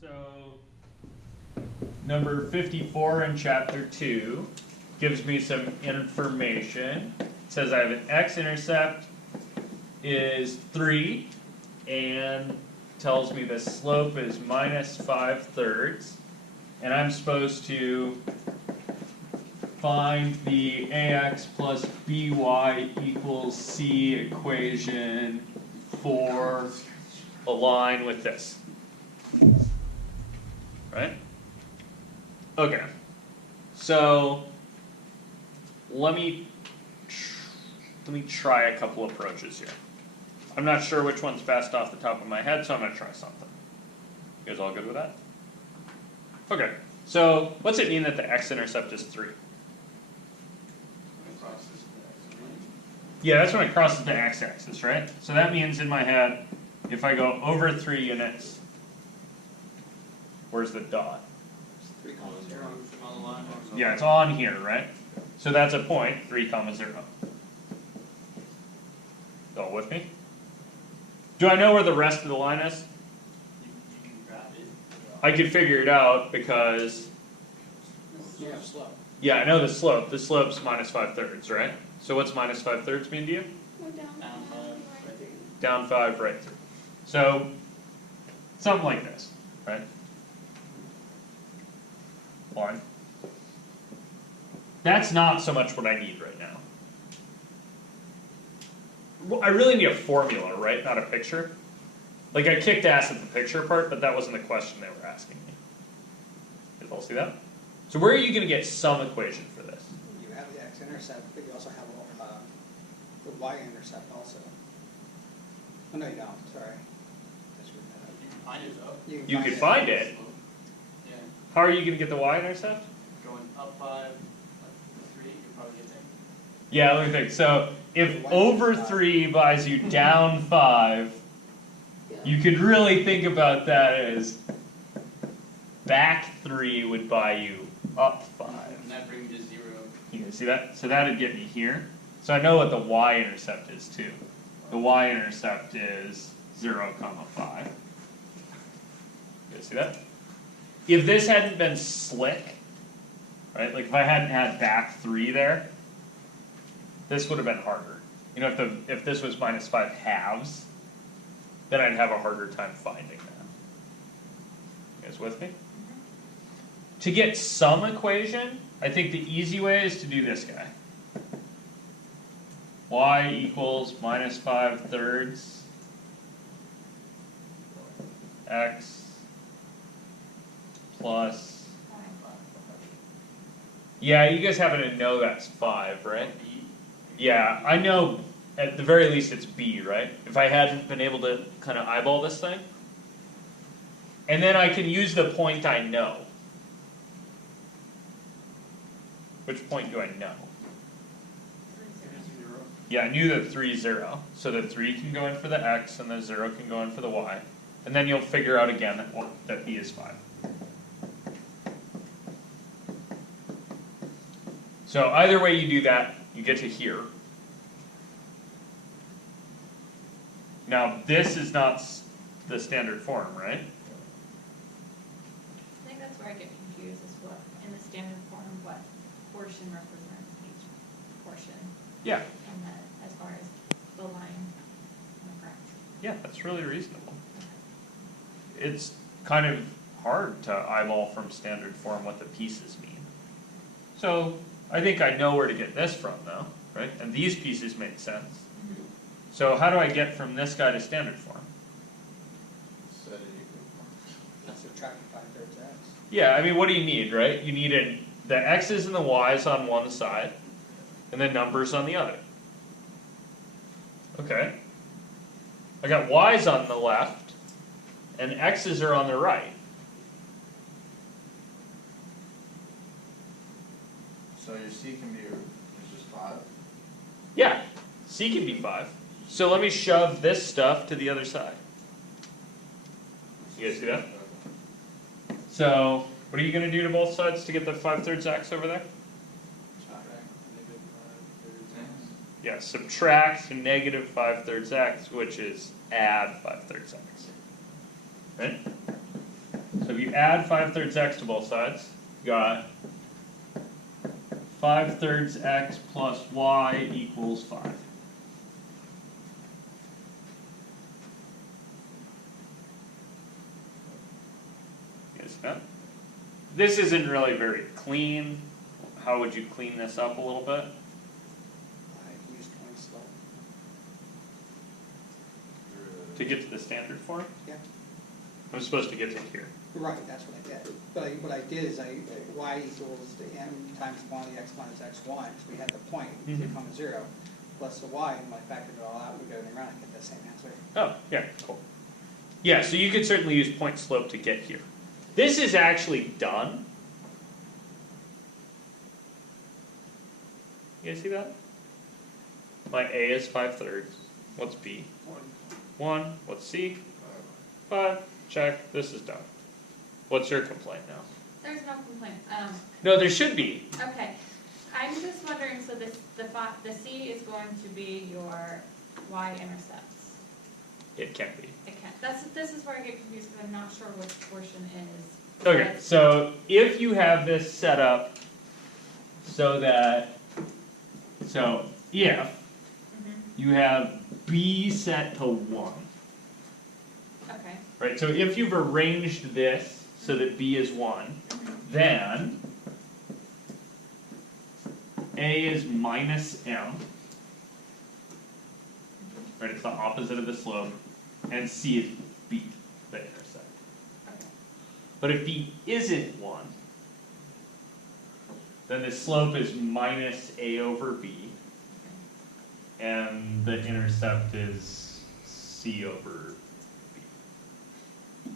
So number 54 in chapter 2 gives me some information. It says I have an x-intercept is 3 and tells me the slope is minus 5/3, and I'm supposed to find the ax plus by equals c equation for a line with this. Right? Okay. So let me try a couple approaches here. I'm not sure which one's best off the top of my head, so I'm going to try something. You guys all good with that? Okay. So what's it mean that the x-intercept is 3? Yeah, that's when it crosses the x-axis, right? So that means in my head, if I go over 3 units, where's the dot? 3, 0 on the line. Yeah, it's on here, right? So that's a point, 3, 0. Y'all with me? Do I know where the rest of the line is? You can grab it. I could figure it out because, Yeah, slow. yeah, I know the slope. The slope's minus 5/3, right? So what's minus 5/3 mean to you? Go down, Down 5, right there. Down 5, right 3. So something like this, right? Line. That's not so much what I need right now. Well, I really need a formula, right? Not a picture. Like I kicked ass at the picture part, but that wasn't the question they were asking me. Did you all see that? So where are you going to get some equation for this? You have the x-intercept, but you also have the y-intercept also. Oh, no, you don't, sorry. Just read that You can find it though. up. You could find it. Yeah. How are you going to get the y-intercept? Going up 5, like 3, you could probably get there. Yeah, let me think. So if over 3 buys you down 5, you could really think about that as back 3 would buy you up 5. And that brings you to 0. You guys see that? So that'd get me here. So I know what the y-intercept is too. The y-intercept is 0, 5. You guys see that? If this hadn't been slick, right? Like if I hadn't had back 3 there, this would have been harder. You know, if this was minus 5 halves, then I'd have a harder time finding that. You guys with me? To get some equation, I think the easy way is to do this guy. Y equals minus 5/3 x plus. Yeah, you guys happen to know that's 5, right? Yeah, I know at the very least it's b, right? If I hadn't been able to kind of eyeball this thing. And then I can use the point I know. Which point do I know? Yeah, I knew that 3, 0. So the 3 can go in for the x and the 0 can go in for the y. And then you'll figure out again that b is 5. So either way you do that, you get to here. Now this is not the standard form, right? I think that's where I get confused, is what, in the standard form, what portion represents each portion. Yeah. And then as far as the line and the graph. Yeah, that's really reasonable. It's kind of hard to eyeball from standard form what the pieces mean. So I think I know where to get this from though, right? And these pieces make sense. So how do I get from this guy to standard form? Subtracting 5/3 x. Yeah, I mean, what do you need, right? You need the x's and the y's on one side, and then numbers on the other. Okay. I got y's on the left, and x's are on the right. So your C can be is just 5? Yeah, c can be 5. So let me shove this stuff to the other side. You guys see that? So what are you going to do to both sides to get the 5/3 x over there? Yeah, subtract negative 5/3 x, which is add 5/3 x. Right? So add 5/3 x to both sides, you got 5/3 x plus y equals 5. Yes, no? This isn't really very clean. How would you clean this up a little bit? I used point slope. To get to the standard form? Yeah. I'm supposed to get to here. Right, that's what I did. But what I did is y equals the m times quantity x minus x1, so we had the point, Mhm. 0, 0, plus the y, and when I factored it all out, we go around and get the same answer. Oh, yeah, cool. Yeah, so you could certainly use point slope to get here. This is actually done. You guys see that? My A is 5/3. What's B? 1. What's C? 5. Check. This is done. What's your complaint now? There's no complaint, No, there should be. okay, I'm just wondering, so the C is going to be your y-intercepts. It can be. It can't, this is where I get confused, because I'm not sure which portion is. Okay, so if you have this set up so that, if you have B set to 1, Okay, right, so if you've arranged this so that B is 1, then A is minus M, right, it's the opposite of the slope, and C is B, the intercept. okay, But if B isn't 1, then the slope is minus A over B, and the intercept is C over B.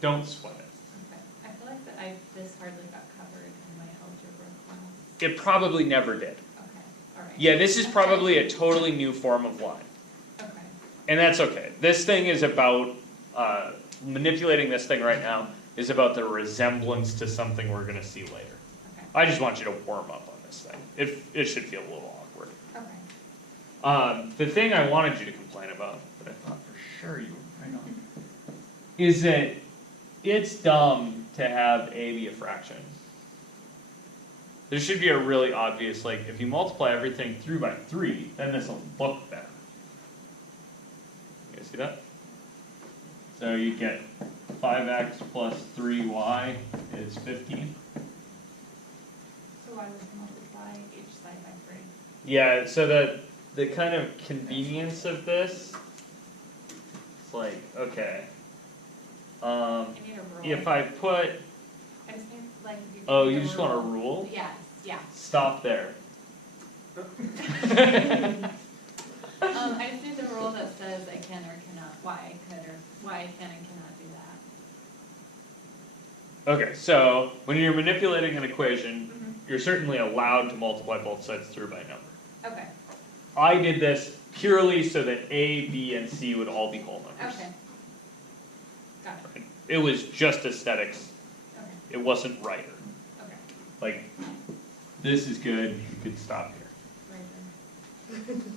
Don't sweat it. okay. I feel like this hardly got covered in my algebra class. It probably never did. Okay, alright. Yeah, this is probably a totally new form of line. Okay, And that's okay. This thing is about, manipulating this thing right now is about the resemblance to something we're gonna see later. okay, I just want you to warm up on this thing. It should feel a little awkward. okay. The thing I wanted you to complain about, that I thought for sure you were right on, is that it's dumb to have A be a fraction. There should be a really obvious, like, if you multiply everything through by 3, then this will look better. You guys see that? So you get 5x plus 3y is 15. So I would multiply each side by 3. Yeah, so the kind of convenience of this, it's like, okay. I need a rule. If I put, I just need, like, if you. oh, need you just want a rule? Yes, yeah. Stop there. I just need the rule that says I can or cannot, why I could or why I can and cannot do that. Okay, so when you're manipulating an equation, Mhm. you're certainly allowed to multiply both sides through by a number. Okay, I did this purely so that A, B, and C would all be whole numbers. okay. Got it, It was just aesthetics, okay, it wasn't writer. okay, Like, this is good, you could stop here. right then.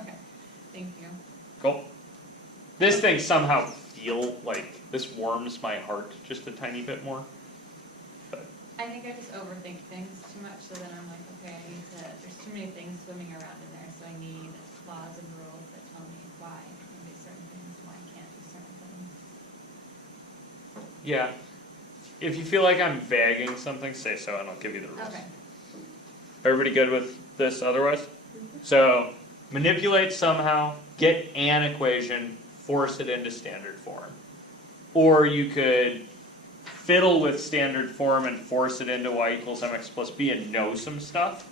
Okay, thank you. Cool. This thing somehow feel like, this warms my heart just a tiny bit more. But, I think I just overthink things too much, so then I'm like, okay, I need to, there's too many things swimming around in there, so I need laws and rules that tell me why I can do certain things, why I can't do certain things. yeah. If you feel like I'm vagging something, say so and I'll give you the rules. Okay, Everybody good with this otherwise? So, manipulate somehow, get an equation, force it into standard form. Or you could fiddle with standard form and force it into y equals mx plus b and know some stuff.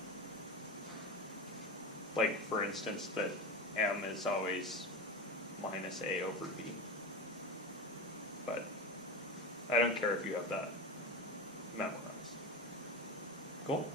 Like, for instance, that m is always minus a over b. But I don't care if you have that memorized. Cool?